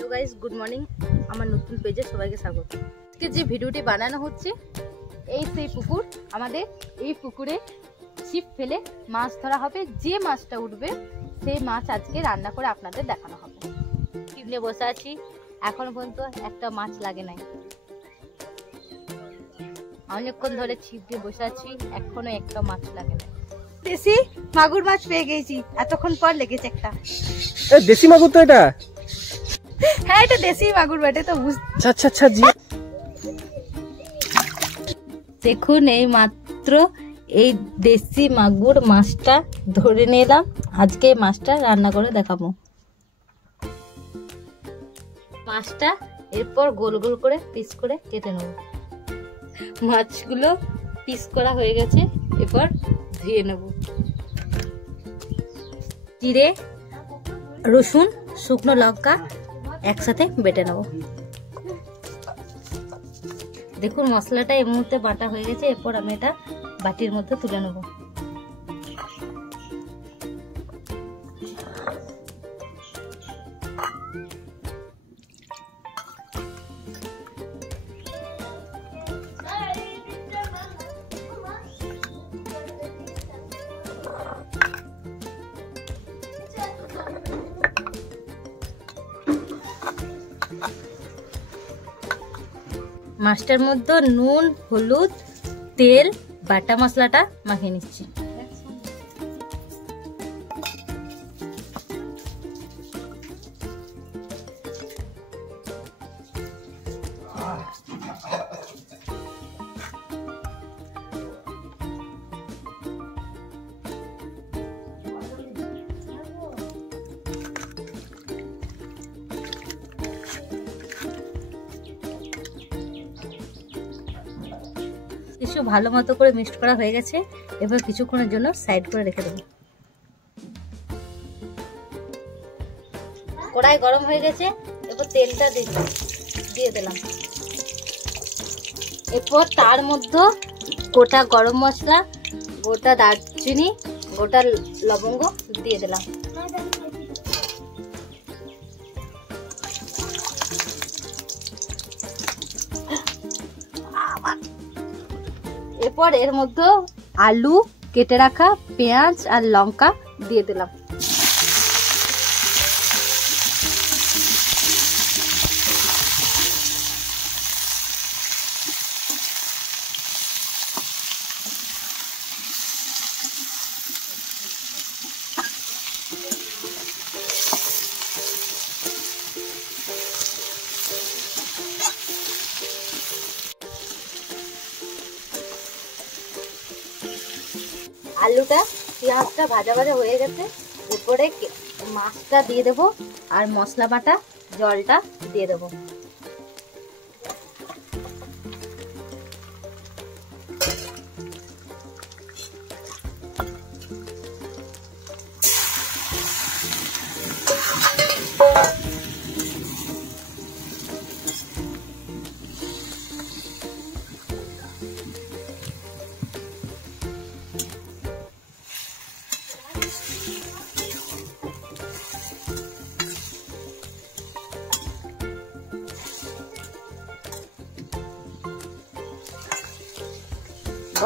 Hello guys, good morning. আমার নতুন পেজে সবাইকে স্বাগত। আজকে যে ভিডিওটি বানানো হচ্ছে, এই সেই পুকুর, আমাদের এই পুকুরে ছিপ ফেলে মাছ ধরা হবে। যে মাছটা উঠবে সেই মাছ আজকে রান্না করে আপনাদের দেখানো হবে। ছিপ নিয়ে বসে আছি, এখনো পর্যন্ত একটা মাছ লাগে নাই। অনেকক্ষণ ধরে ছিপ দিয়ে বসে আছি, এখনো একটা মাছ লাগে নাই। দেশি মাগুর মাছ পেয়ে গেছি, এতক্ষণ পর লেগেছে একটা। দেশি মাগুর তো এটা? হ্যাঁ, এটা দেশি মাগুর বেটে তো। আচ্ছা জি। দেখুন, এই মাত্র এই দেশি মাগুর মাছটা ধরে নিলাম। আজকে এই মাছটা রান্না করে দেখাবো। মাছটা এরপর গোল গোল করে পিস করে কেটে নেব। মাছগুলো পিস করা হয়ে গেছে, এরপর ধুয়ে নেব। জিরে, রসুন, শুকনো লঙ্কা একসাথে বেটে নেব। দেখুন, মশলাটা এই মুহূর্তে বাটা হয়ে গেছে। এরপর আমি এটা বাটির মধ্যে তুলে নেব। মাছটার মধ্যে নুন, হলুদ, তেল, বাটা মশলাটা মাখিয়ে নিচ্ছি। কিছু ভালো মতো করে মিক্সড করা হয়ে গেছে। এবার কিছুক্ষণের জন্য সাইড করে রেখে দেবো। কড়াই গরম হয়ে গেছে, এরপর তেলটা দিয়ে দিলাম। এরপর তার মধ্যে গোটা গরম মশলা, গোটা দারচিনি, গোটা লবঙ্গ দিয়ে দিলাম। এরপর এর মধ্যে আলু কেটে রাখা, পেঁয়াজ আর লঙ্কা দিয়ে দিলাম। আলুটা, পেঁয়াজটা ভাজা ভাজা হয়ে গেছে। এরপরে মাছটা দিয়ে দেবো আর মশলা বাটা জলটা দিয়ে দেবো।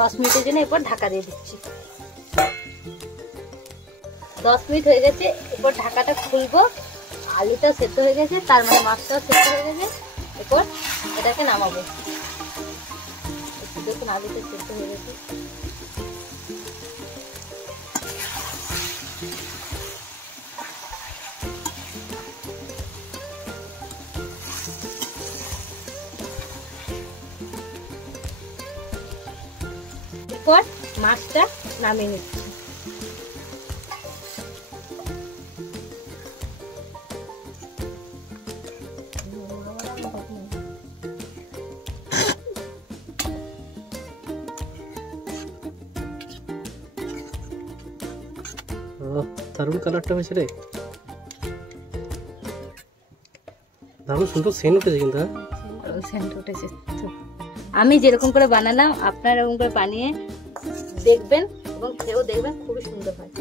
দশ মিনিটের জন্য এরপর ঢাকা দিয়ে দিচ্ছি। 10 মিনিট হয়ে গেছে, এরপর ঢাকাটা খুলবো। আলুটা সেদ্ধ হয়ে গেছে, তার মানে মাছটাও সেদ্ধ হয়ে গেছে। এরপর এটাকে নামাবো। দেখুন, আলুটা সেদ্ধ হয়ে গেছে। এরপর মাছটা নামিয়ে নিচ্ছি। দারুণ কালারটা হয়েছে রে, দারুণ সুন্দর সেন্ট উঠেছে। কিন্তু সেন্ট উঠেছে। আমি যেরকম করে বানালাম, আপনারা এরকম করে বানিয়ে দেখবেন এবং খেয়েও দেখবেন, খুবই সুন্দর হয়।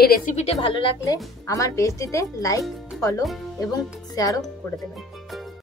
এই রেসিপিটি ভালো লাগলে আমার পেজটিতে লাইক, ফলো এবং শেয়ারও করে দেবেন।